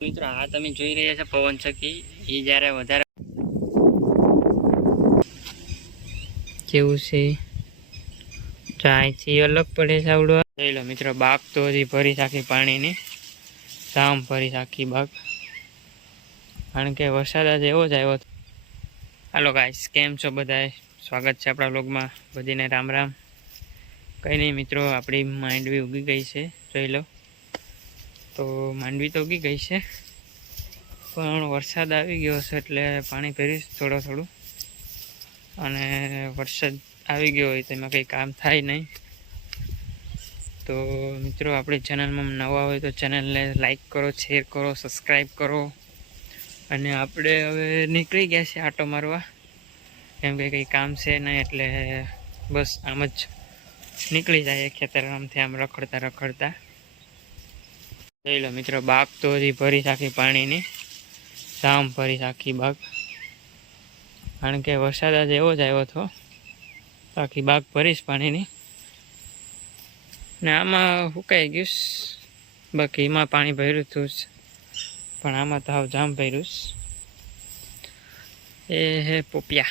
મિત્રો આ તમે જોઈ રહ્યા છો પવન ચક્કી એ જ્યારે વધારે કેવું છે? ચાયથી અલગ પડે છે આવડવા જોઈ લો મિત્રો બાગ તો હજી ભરી રાખી પાણીની. જામ ભરી રાખી બાગ. કારણ કે વરસાદ આજે એવો જ આવ્યો હાલો ગાઈસ કેમ છો બધાએ? સ્વાગત છે આપણા વ્લોગમાં બધીને રામ રામ. કંઈ નહીં મિત્રો આપણી માંડવી ઉગી ગઈ છે. જોઈ લો. તો માંડવી તો ઉગી ગઈ છે. પણ વરસાદ આવી ગયો છે એટલે પાણી ભરીશ થોડું થોડું. અને વરસાદ આવી ગયો હોય તો એમાં કંઈ કામ થાય નહીં. તો મિત્રો, આપણી ચેનલમાં નવા હોય તો ચેનલને લાઈક કરો, શેર કરો, સબસ્ક્રાઈબ કરો. અને આપણે હવે નીકળી ગયા છે આટો મારવા. કેમ કે કંઈ કામ છે નહીં એટલે બસ આમ જ નીકળી જાય ખેતર આમથી આમ રખડતા રખડતા. જોઈ લો મિત્રો, બાગ તો હજી ભરી રાખી પાણીની. જામ ભરી આખી બાગ. કારણ કે વરસાદ આજે એવો જ આવ્યો હતો. આખી બાગ ભરીશ પાણીની. ને આમાં સુકાઈ ગયું બાકી એમાં પાણી ભર્યું હતું. પણ આમાં તો હાવ જામ ભર્યું. એ હે પોપિયા.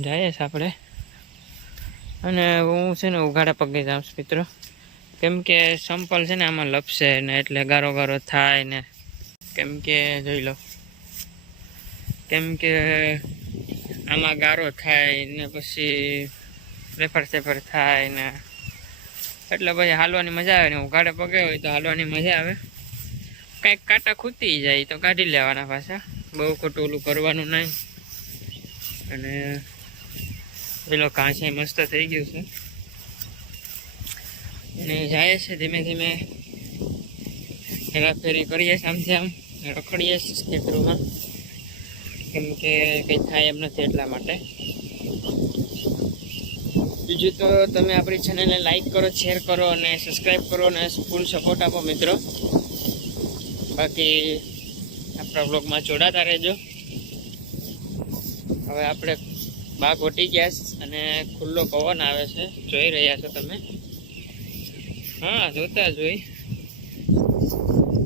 જઈએ આપણે. અને હું છે ને ઉઘાડા પગે જાઉં છું મિત્રો. કેમ કે સંપલ છે ને આમાં લપસે ને એટલે ગારો ગારો થાય ને. કેમ કે જોઈ લો. કેમ કે આમાં ગારો થાય ને પછી રેફર સેફર થાય ને. એટલે પછી હાલવાની મજા આવે ને. ઉઘાડે પગે હોય તો હાલવાની મજા આવે. કાંઈક કાંટા ખૂટી જાય તો કાઢી લેવાના પાછા. બહુ ખોટું ઓલું કરવાનું નહીં. અને પેલો કાંસે મસ્ત થઈ ગયું છે. અને જાય છે, ધીમે ધીમે હેરાફેરી કરીએ છે આમથી આમ રખડીએ ખેતરોમાં કેમ કે કંઈ થાય એમ નથી એટલા માટે. બીજું તો તમે આપણી ચેનલને લાઈક કરો શેર કરો અને સબસ્ક્રાઈબ કરો અને ફૂલ સપોર્ટ આપો મિત્રો. બાકી આપણા બ્લોગમાં જોડાતા રહેજો. હવે આપણે બાગ ઓટી ગયા અને ખુલ્લો પવન આવે છે, જોઈ રહ્યા છો તમે. હા, જોતા જોઈ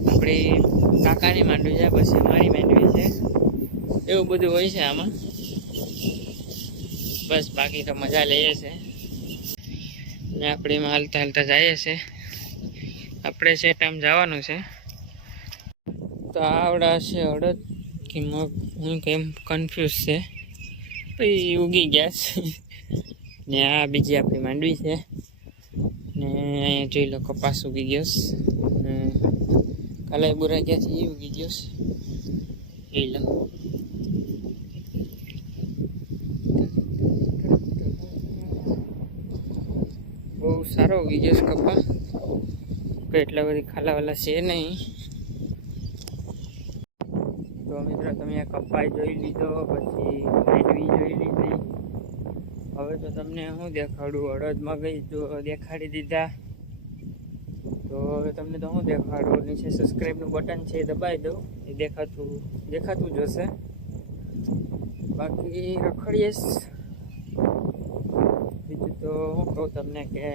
આપણી કાકાની માંડવી છે, પછી મારી માંડવી છે. એવું બધું હોય છે આમાં. બસ, બાકી તો મજા લઈએ છે. ને આપણે એમાં હાલતા હાલતા જઈએ છે. આપણે છે ટાઈમ જવાનું છે. તો આવડા છે અડદ કે હું કેમ કન્ફ્યુઝ છે. પછી ઉગી ગયા છે. ને આ બીજી આપણી માંડવી છે. ને અહીંયા જોઈ લો કપાસ ઉગી ગયો ને કાલે બુરા ગયા છે એ ઉગી ગયો જોઈ લો. બહુ સારો ઉગી ગયો કપા. એટલા બધી ખાલાવાલા છે નહીં. તો મિત્રો, તમે આ કપાઈ જોઈ લીધો, પછી જોઈ લીધી. હવે તો તમને હું દેખાડું? અડદમાં ગઈ તો દેખાડી દીધા. તો હવે તમને તો હું દેખાડું? નીચે સબસ્ક્રાઈબનું બટન છે એ દબાવી દઉં. એ દેખાતું દેખાતું જશે બાકી રખડીએ બીજું તો હું કહું તમને કે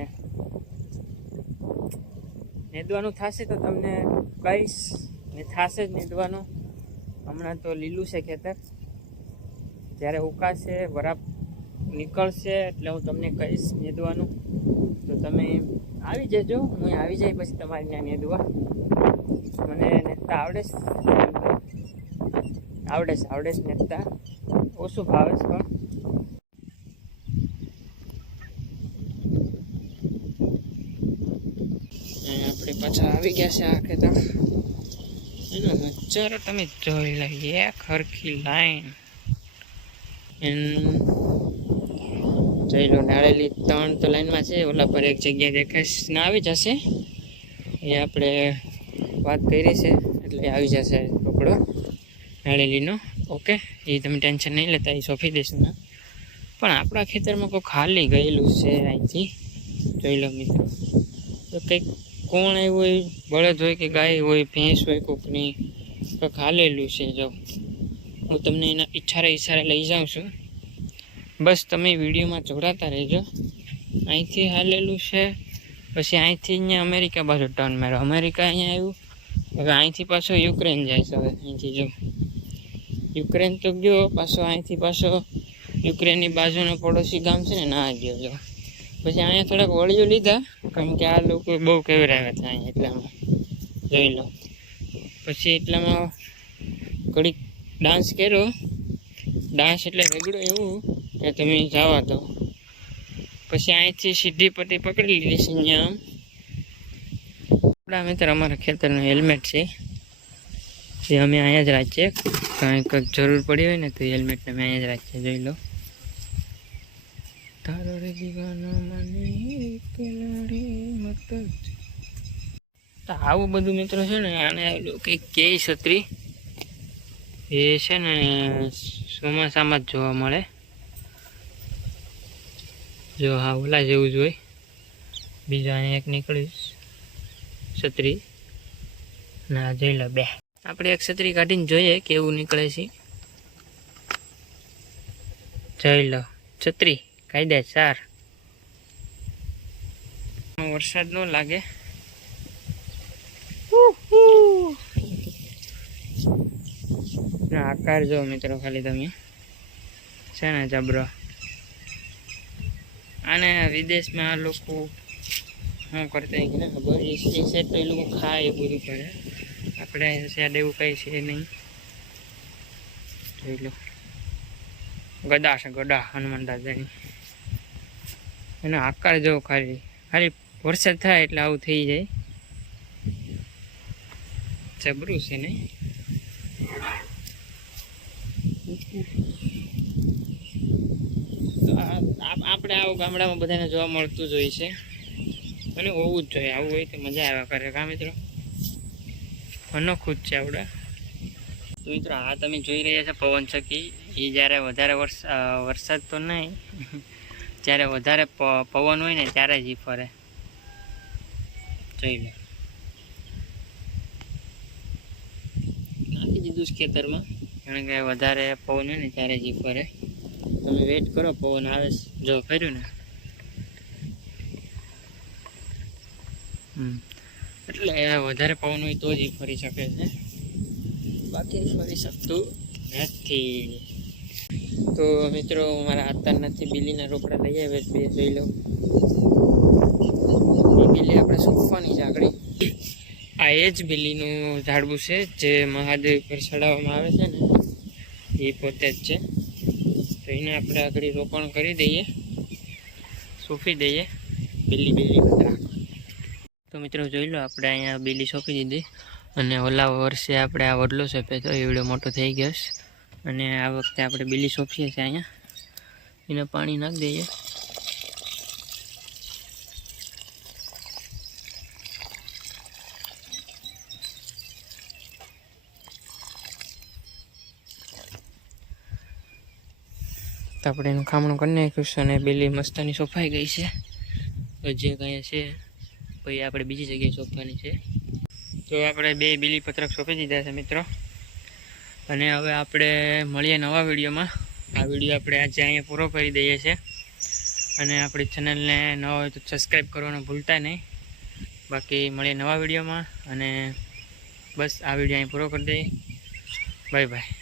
નેદવાનું થશે તો તમને કહીશ. ને થશે જ નેદવાનું. હમણાં તો લીલું છે ખેતર. જ્યારે ઉકાશે બરાબર નીકળશે એટલે હું તમને કહીશ નેદવાનું. તો તમે આવી જજો, હું આવી જાય પછી તમારે ત્યાં નેદવા. મને નેતા આવડે છે. આવડે છે આવડે છે નેતા ઓછું ભાવે છે પણ. આપણે પાછા આવી ગયા છે આ ખેતર. એનો નજારો તમે જોઈ લઈએ હરખી લાઈન. જોઈ લો નાળેલી ત્રણ તો લાઈનમાં છે, ઓલા પર એક જગ્યાએ દેખાશ ના આવી જશે. એ આપણે વાત કરી છે, એટલે આવી જશે ટુકડો નાળેલીનો. ઓકે, એ તમે ટેન્શન નહીં લેતા, એ સોંપી દઈશું પણ આપણા ખેતરમાં કોઈ ખાલી ગયેલું છે અહીંથી. જોઈ લો મિત્રો. તો કંઈક કોણ આવ્યું હોય, બળદ હોય કે ગાય હોય, ભેંસ હોય, કોકની, તો ખાલેલું છે, જો. હું તમને એના ઈચ્છારે ઈશારે લઈ જાઉં છું. બસ તમે વિડીયોમાં જોડાતા રહેજો. અહીંથી હાલેલું છે. પછી અહીંથી અહીંયા અમેરિકા બાજુ ટર્ન માર્યો અમેરિકા અહીંયા આવ્યું. હવે અહીંથી પાછો યુક્રેન જાય છે હવે. અહીંથી જો. યુક્રેન તો ગયો, પાછો અહીંથી પાછો યુક્રેનની બાજુનો પડોશી ગામ છે ને, ના ગયો જો. પછી અહીંયા થોડાક વળીઓ લીધા, કારણ કે આ લોકો બહુ કેવરાવ્યા હતા અહીંયા એટલામાં. જોઈ લો. પછી એટલામાં ઘડીક ડાન્સ કર્યો. ડાન્સ એટલે રગડો એવું. કે તમે જવા દો. પછી અહીંથી સીધી પટ્ટી પકડી લીધી છે અહીંયા. આપણા મિત્ર, અમારા ખેતરનું હેલ્મેટ છે. જે અમે અહીંયા જ રાખીએ. કાંઈ કંઈક જરૂર પડી હોય ને તો હેલ્મેટને અમે અહીંયા જ રાખીએ, જોઈ લો. તારો રે આવું બધું મિત્રો છે ને, આને કંઈક કે છત્રી. એ છે ને, ચોમાસામાં જ જોવા મળે. જો હા, ઓલા જેવું જ હોય. બીજા અહીંયા એક નીકળીશ છત્રી. ના જોઈ લો બે. આપણે એક છત્રી કાઢીને જોઈએ કેવું નીકળે છે. જોઈ લો. છત્રી. કાયદે ચાર. વરસાદ ન લાગે. આકાર જો મિત્રો ખાલી તમે. છે ને જબરો? આને વિદેશમાં આ લોકો શું કરતા કે ખબર? એ સેટ તો એ લોકો ખાય બધું કરે આપણે સેડ એવું કંઈ છે નહીં. જોઈ લો. ગદા છે ગડા હનુમાન દાદાની. એનો આકાર જો ખાલી. ખાલી વરસાદ થાય એટલે આવું થઈ જાય. જબરું છે નહીં? આપણે આવું ગામડામાં બધાને જોવા મળતું જ હોય છે. અને હોવું જ જોઈએ. આવું હોય તો મજા આવ્યા કરે કા મિત્રો? અનોખું જ છે આપણે તો મિત્રો આ તમે જોઈ રહ્યા છો પવન ચક્કી એ જ્યારે વધારે વરસાદ તો નહીં. જ્યારે વધારે પવન હોય ને ત્યારે જ ફરે. જોઈ લો. નાખી દીધું ખેતરમાં કારણ કે વધારે પવન હોય ને ત્યારે જ ફરે. તમે વેઇટ કરો પવન આવે જો ફર્યું ને. એટલે વધારે પવન હોય તો જ ફરી શકે છે. બાકી ફરી શકતું નથી. તો મિત્રો મારા અત્યારનાથી બિલીના રોકડા લઈ આવે બે જોઈ લો. એ બિલી આપણે સોંપવાની છે આગળ. આ એ જ બિલીનું ઝાડવું છે જે મહાદેવ પર ચડાવવામાં આવે છે ને. એ પોતે જ છે. તો એને આપણે આગળ રોપણ કરી દઈએ. સોંપી દઈએ. બિલ્લી બધા તો મિત્રો જોઈ લો, આપણે અહીંયા બિલ્લી સોંપી દીધી. અને ઓલા વર્ષે આપણે આ વડલો સોંપ્યો તો એવડો મોટો થઈ ગયો અને આ વખતે આપણે બિલ્લી સોંપીએ છીએ અહીંયા. એને પાણી નાખી દઈએ. આપણે એનું ખામણું કરી નાખ્યું છે અને બિલી મસ્તાની સોફાઈ ગઈ છે. જે કંઈ છે, પછી આપણે બીજી જગ્યાએ સોંપવાની છે. તો આપણે બે બિલી પત્રક સોંપી દીધા છે મિત્રો. અને હવે આપણે મળીએ નવા વિડીયોમાં. આ વીડિયો આપણે આજે અહીંયા પૂરો કરી દઈએ છીએ. અને આપણી ચેનલને ન હોય તો સબસ્ક્રાઈબ કરવાનું ભૂલતા નહીં. બાકી મળીએ નવા વિડીયોમાં અને બસ આ વીડિયો અહીં પૂરો કરી દઈએ. Bye bye.